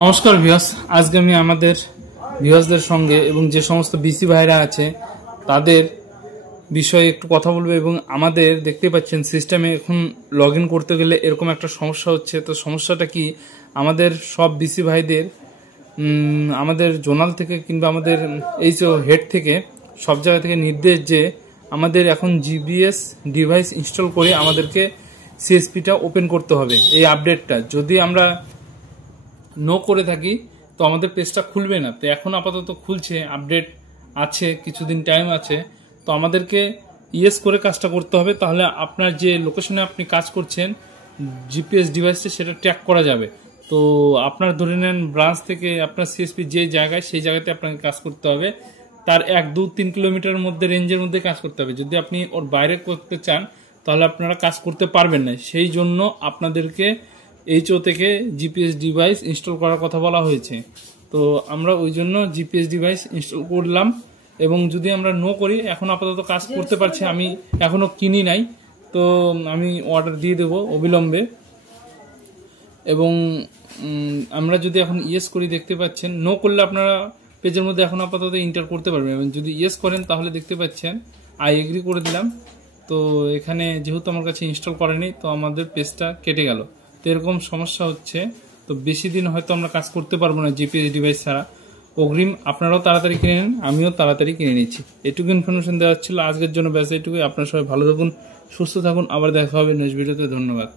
নমস্কার ভিউয়ার্স, আজকে আমি আমাদের ভিউয়ার্সদের সঙ্গে এবং যে সমস্ত বিসি ভাইরা আছে তাদের বিষয়ে একটু কথা বলবো। এবং আমাদের দেখতে পাচ্ছেন সিস্টেমে এখন লগ ইন করতে গেলে এরকম একটা সমস্যা হচ্ছে। তো সমস্যাটা কি, আমাদের সব বিসি ভাইদের আমাদের জোনাল থেকে কিংবা আমাদের এই যে হেড থেকে সব জায়গা থেকে নির্দেশ যে আমাদের এখন জিবিএস ডিভাইস ইনস্টল করে আমাদেরকে সিএসপিটা ওপেন করতে হবে। এই আপডেটটা যদি আমরা নো করে থাকি তো আমাদের পেজটা খুলবে না। তো এখন আপাতত খুলছে, আপডেট আছে, কিছুদিন টাইম আছে। তো আমাদেরকে ইয়েস করে কাজটা করতে হবে, তাহলে আপনার যে লোকেশনে আপনি কাজ করছেন জিপিএস ডিভাইসটা সেটা ট্র্যাক করা যাবে। তো আপনার ধরে নেন ব্রাঞ্চ থেকে আপনার সিএসপি যে জায়গায়, সেই জায়গাতে আপনাকে কাজ করতে হবে। তার 1-2-3 কিলোমিটারের মধ্যে রেঞ্জের মধ্যে কাজ করতে হবে। যদি আপনি ওর বাইরে করতে চান তাহলে আপনারা কাজ করতে পারবেন না। সেই জন্য আপনাদেরকে এইচও থেকে জিপিএস ডিভাইস ইনস্টল করার কথা বলা হয়েছে। তো আমরা ওই জন্য জিপিএস ডিভাইস ইনস্টল করলাম। এবং যদি আমরা নো করি, এখন আপাতত কাজ করতে পারছি, আমি এখনো কিনি নাই, তো আমি অর্ডার দিয়ে দেবো অবিলম্বে। এবং আমরা যদি এখন ইয়েস করি, দেখতে পাচ্ছেন নো করলে আপনারা পেজের মধ্যে এখন আপাতত এন্টার করতে পারবেন। এবং যদি ইয়েস করেন তাহলে দেখতে পাচ্ছেন আই এগ্রি করে দিলাম। তো এখানে যেহেতু আমার কাছে ইনস্টল করেনি, তো আমাদের পেজটা কেটে গেল। তো এরকম সমস্যা হচ্ছে। তো বেশি দিন হয়তো আমরা কাজ করতে পারবো না জিপিএস ডিভাইস ছাড়া। অগ্রিম আপনারাও তাড়াতাড়ি কিনে নেন, আমিও তাড়াতাড়ি কিনে নিচ্ছি। এটুকু ইনফরমেশন দেওয়া ছিল আজকের জন্য। ব্যাস এটুকুই। আপনারা সবাই ভালো থাকুন, সুস্থ থাকুন। আবার দেখা হবে নেক্সট ভিডিওতে। ধন্যবাদ।